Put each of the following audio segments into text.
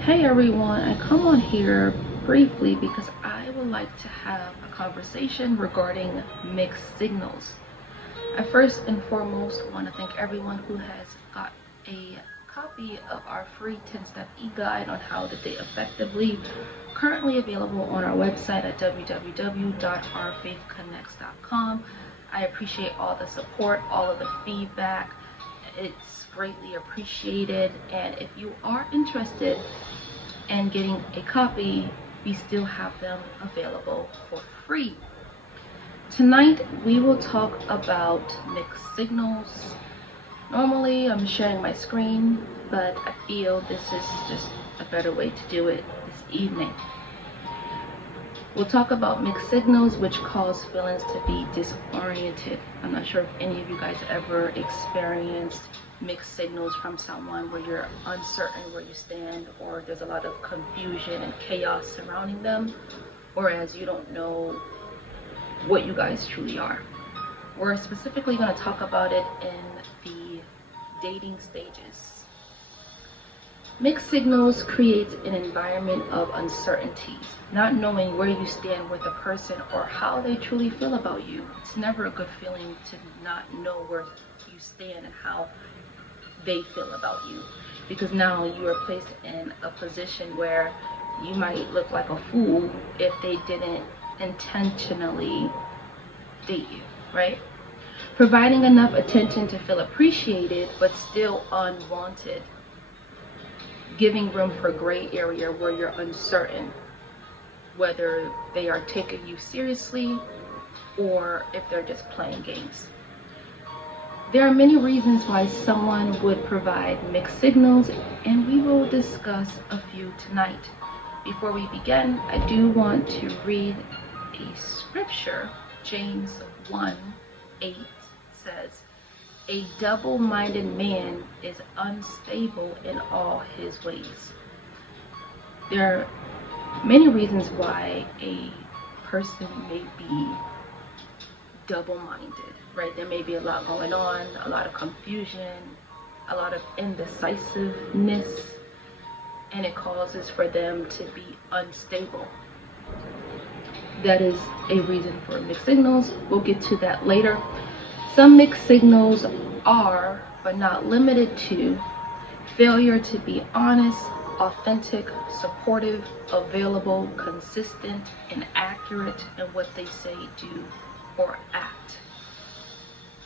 Hey everyone, I come on here briefly because I would like to have a conversation regarding mixed signals. I first and foremost want to thank everyone who has got a copy of our free 10-step e-guide on how to date effectively, currently available on our website at www.ourfaithconnects.com. I appreciate all the support, all of the feedback. It's greatly appreciated, and if you are interested and getting a copy, we still have them available for free. Tonight we will talk about mixed signals. Normally I'm sharing my screen, but I feel this is just a better way to do it this evening. We'll talk about mixed signals which cause feelings to be disoriented. I'm not sure if any of you guys ever experienced mixed signals from someone where you're uncertain where you stand, or there's a lot of confusion and chaos surrounding them, or as you don't know what you guys truly are. We're specifically going to talk about it in the dating stages. Mixed signals creates an environment of uncertainties, not knowing where you stand with a person or how they truly feel about you. It's never a good feeling to not know where you stand and how they feel about you, because now you are placed in a position where you might look like a fool if they didn't intentionally date you, right? Providing enough attention to feel appreciated but still unwanted. Giving room for gray area where you're uncertain whether they are taking you seriously or if they're just playing games. There are many reasons why someone would provide mixed signals, and we will discuss a few tonight. Before we begin, I do want to read a scripture. James 1:8 says, "A double-minded man is unstable in all his ways." There are many reasons why a person may be double-minded, right? There may be a lot going on, a lot of confusion, a lot of indecisiveness, and it causes for them to be unstable. That is a reason for mixed signals. We'll get to that later. Some mixed signals are, but not limited to, failure to be honest, authentic, supportive, available, consistent, and accurate in what they say, do, or act.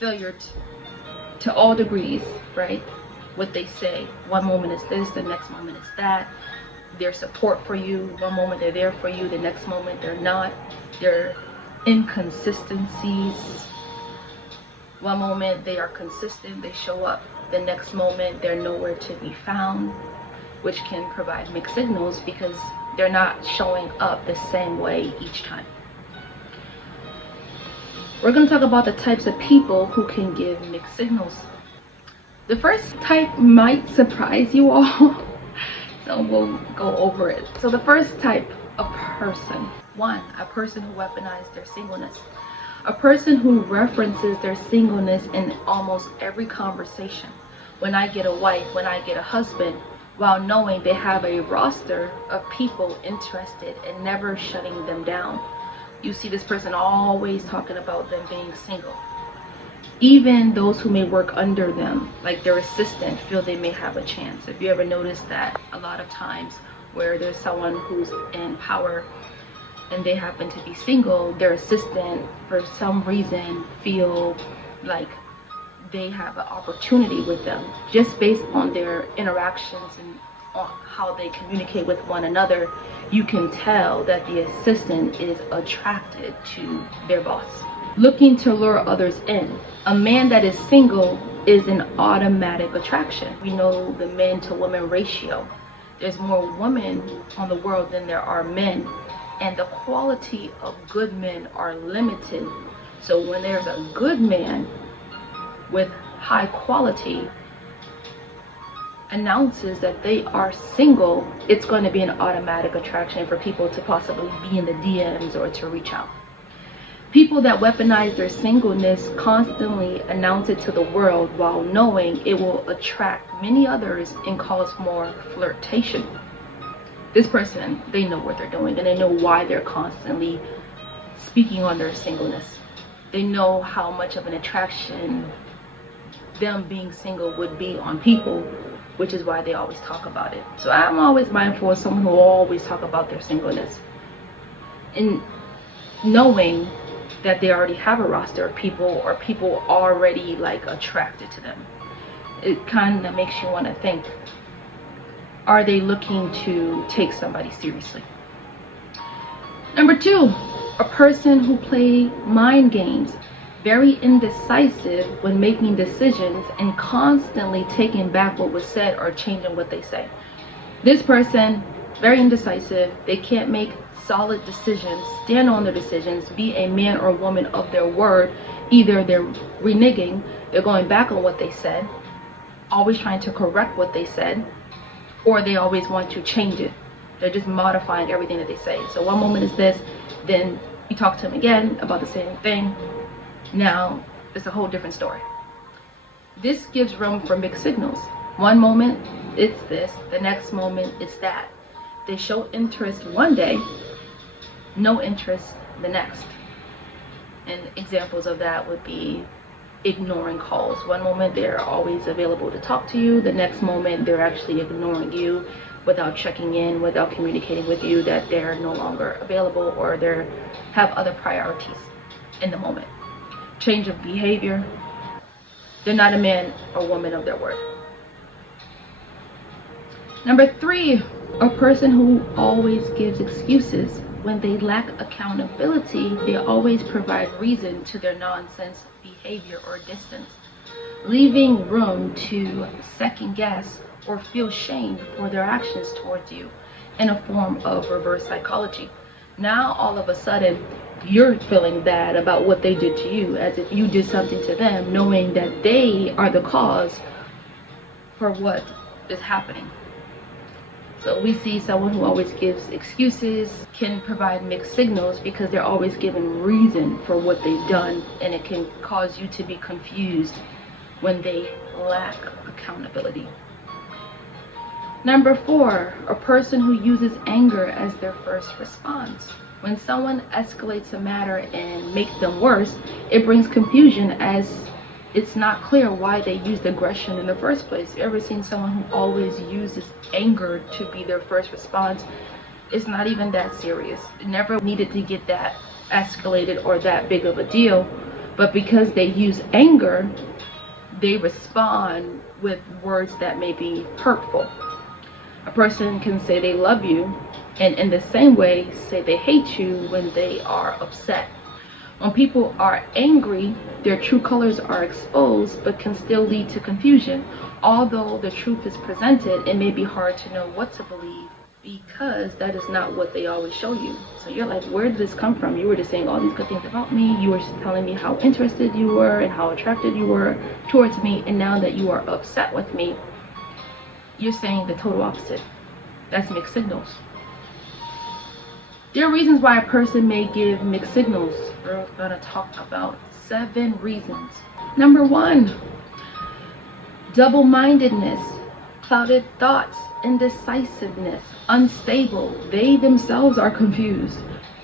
Failure to all degrees, right? What they say. One moment is this, the next moment is that. Their support for you, one moment they're there for you, the next moment they're not. Their inconsistencies. One moment they are consistent, they show up. The next moment they're nowhere to be found, which can provide mixed signals because they're not showing up the same way each time. We're going to talk about the types of people who can give mixed signals. The first type might surprise you all, so we'll go over it. So the first type of person, one, a person who weaponizes their singleness. A person who references their singleness in almost every conversation. When I get a wife, when I get a husband, while knowing they have a roster of people interested and never shutting them down. You see this person always talking about them being single. Even those who may work under them, like their assistant, feel they may have a chance. If you ever noticed that a lot of times where there's someone who's in power and they happen to be single, their assistant for some reason feel like they have an opportunity with them just based on their interactions and on how they communicate with one another. You can tell that the assistant is attracted to their boss, looking to lure others in. A man that is single is an automatic attraction. We know the men to women ratio. There's more women on the world than there are men, and the quality of good men are limited. So when there's a good man with high quality announces that they are single, it's going to be an automatic attraction for people to possibly be in the DMs or to reach out. People that weaponize their singleness constantly announce it to the world while knowing it will attract many others and cause more flirtation. This person, they know what they're doing, and they know why they're constantly speaking on their singleness. They know how much of an attraction them being single would be on people, which is why they always talk about it. So I'm always mindful of someone who will always talk about their singleness, and knowing that they already have a roster of people, or people already like attracted to them. It kind of makes you want to think, are they looking to take somebody seriously? Number 2, a person who play mind games, very indecisive when making decisions and constantly taking back what was said or changing what they say. This person, very indecisive, they can't make solid decisions, stand on their decisions, be a man or woman of their word. Either they're reneging, they're going back on what they said, always trying to correct what they said, or they always want to change it. They're just modifying everything that they say. So one moment is this, then you talk to them again about the same thing. Now it's a whole different story. This gives room for mixed signals. One moment it's this, the next moment it's that. They show interest one day, no interest the next. And examples of that would be ignoring calls. One moment they're always available to talk to you, the next moment they're actually ignoring you without checking in, without communicating with you that they're no longer available, or they have other priorities in the moment. Change of behavior. They're not a man or woman of their word. Number 3, a person who always gives excuses. When they lack accountability, they always provide reason to their nonsense behavior or distance, leaving room to second guess or feel shame for their actions towards you, in a form of reverse psychology. Now all of a sudden you're feeling bad about what they did to you, as if you did something to them, knowing that they are the cause for what is happening. So we see someone who always gives excuses can provide mixed signals, because they're always given reason for what they've done, and it can cause you to be confused when they lack accountability. Number 4, a person who uses anger as their first response. When someone escalates a matter and makes them worse, it brings confusion, as it's not clear why they used aggression in the first place. You ever seen someone who always uses anger to be their first response? It's not even that serious. It never needed to get that escalated or that big of a deal. But because they use anger, they respond with words that may be hurtful. A person can say they love you, and in the same way say they hate you when they are upset. When people are angry, their true colors are exposed, but can still lead to confusion. Although the truth is presented, it may be hard to know what to believe, because that is not what they always show you. So you're like, where did this come from? You were just saying all these good things about me. You were just telling me how interested you were and how attracted you were towards me. And now that you are upset with me, you're saying the total opposite. That's mixed signals. There are reasons why a person may give mixed signals. We're going to talk about 7 reasons. Number 1, double-mindedness, clouded thoughts, indecisiveness, unstable. They themselves are confused.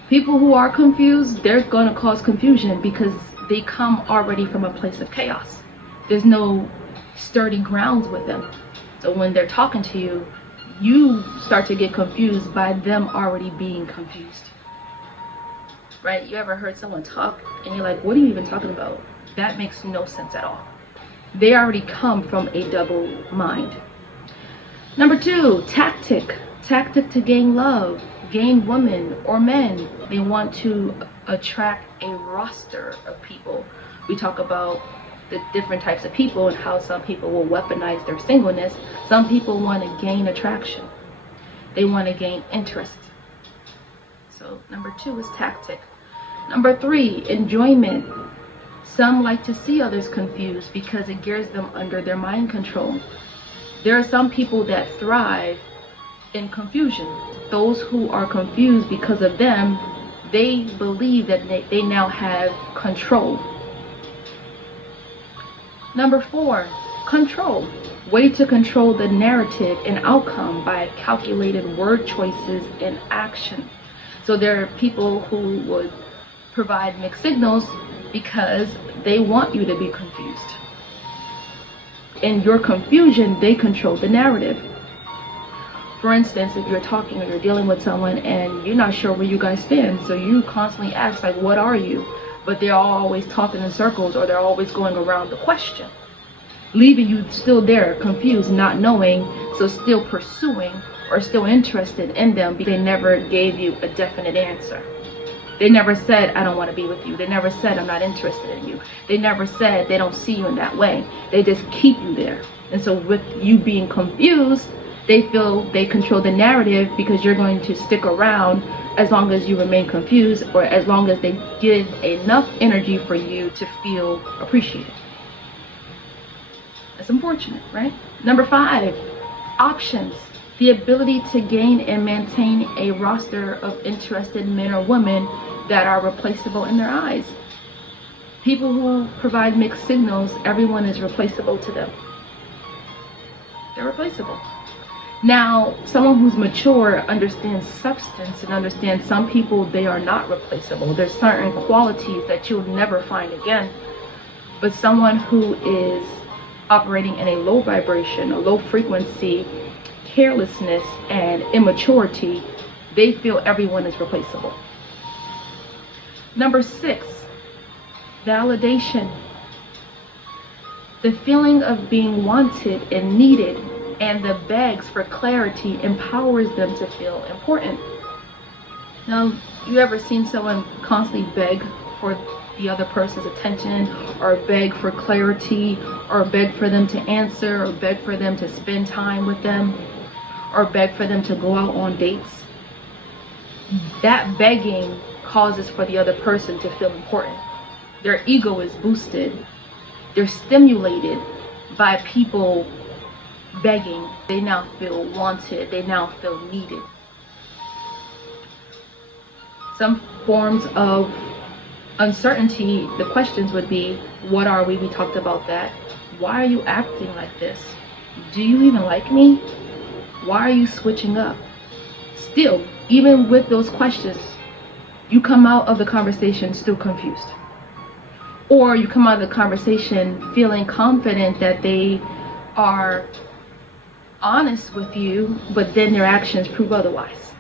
People who are confused, they're going to cause confusion because they come already from a place of chaos. There's no sturdy grounds with them. So when they're talking to you, you start to get confused by them already being confused. Right? You ever heard someone talk and you're like, what are you even talking about? That makes no sense at all. They already come from a double mind. Number 2, tactic to gain love, gain women or men. They want to attract a roster of people. We talk about the different types of people and how some people will weaponize their singleness. Some people want to gain attraction. They want to gain interest. So number 2 is tactic. Number 3, enjoyment. Some like to see others confused because it gears them under their mind control. There are some people that thrive in confusion. Those who are confused because of them, they believe that they now have control. Number 4, control. way to control the narrative and outcome by calculated word choices and action. So there are people who would provide mixed signals because they want you to be confused. In your confusion, they control the narrative. For instance, if you're talking or you're dealing with someone and you're not sure where you guys stand, so you constantly ask, like, what are you? But they're always talking in circles, or they're always going around the question, leaving you still there, confused, not knowing, so still pursuing or still interested in them because they never gave you a definite answer. They never said, I don't want to be with you. They never said, I'm not interested in you. They never said they don't see you in that way. They just keep you there. And so with you being confused, they feel they control the narrative because you're going to stick around as long as you remain confused, or as long as they give enough energy for you to feel appreciated. That's unfortunate, right? Number 5, options. The ability to gain and maintain a roster of interested men or women that are replaceable in their eyes. People who provide mixed signals, everyone is replaceable to them. They're replaceable. Now, someone who's mature understands substance and understands some people, they are not replaceable. There's certain qualities that you'll never find again. But someone who is operating in a low vibration, a low frequency, carelessness, and immaturity, they feel everyone is replaceable. Number 6, validation. The feeling of being wanted and needed and the begs for clarity empowers them to feel important. Now, you ever seen someone constantly beg for the other person's attention, or beg for clarity, or beg for them to answer, or beg for them to spend time with them, or beg for them to go out on dates? That begging causes for the other person to feel important. Their ego is boosted. They're stimulated by people begging. They now feel wanted. They now feel needed. Some forms of uncertainty, the questions would be, what are we? We talked about that. Why are you acting like this? Do you even like me? Why are you switching up? Still, even with those questions, you come out of the conversation still confused. Or you come out of the conversation feeling confident that they are honest with you, but then their actions prove otherwise.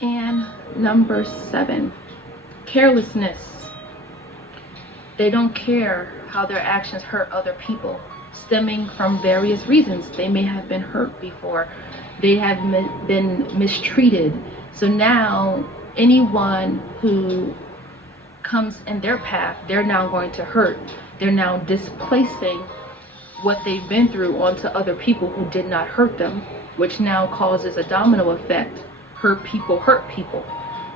And number 7, carelessness. They don't care how their actions hurt other people, stemming from various reasons. They may have been hurt before. They have been mistreated. So now anyone who comes in their path, they're now going to hurt. They're now displacing what they've been through onto other people who did not hurt them, which now causes a domino effect. Hurt people.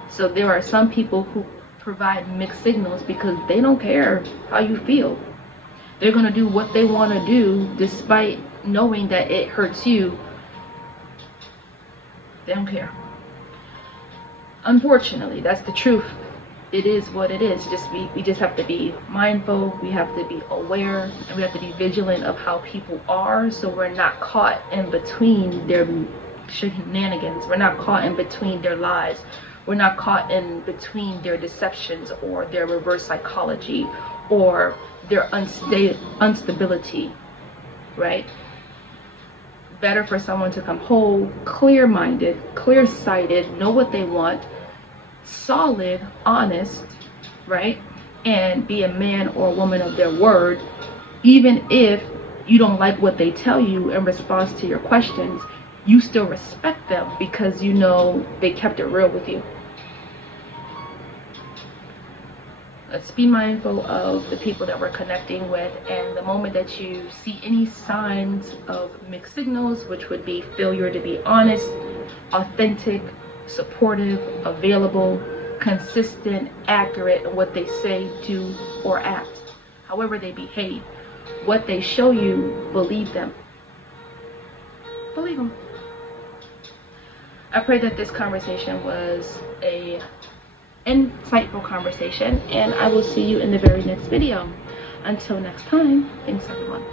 So there are some people who provide mixed signals because they don't care how you feel. They're going to do what they want to do despite knowing that it hurts you. They don't care. Unfortunately, that's the truth. It is what it is. We just have to be mindful. We have to be aware, and we have to be vigilant of how people are, so we're not caught in between their shenanigans. We're not caught in between their lies. We're not caught in between their deceptions or their reverse psychology or their instability, right? Better for someone to come whole, clear-minded, clear-sighted, know what they want, solid, honest, right? And be a man or a woman of their word, even if you don't like what they tell you in response to your questions. You still respect them because you know they kept it real with you. Let's be mindful of the people that we're connecting with, and the moment that you see any signs of mixed signals, which would be failure to be honest, authentic, supportive, available, consistent, accurate in what they say, do, or act, however they behave, what they show you, believe them. Believe them. I pray that this conversation was a insightful conversation, and I will see you in the very next video. Until next time, thanks everyone.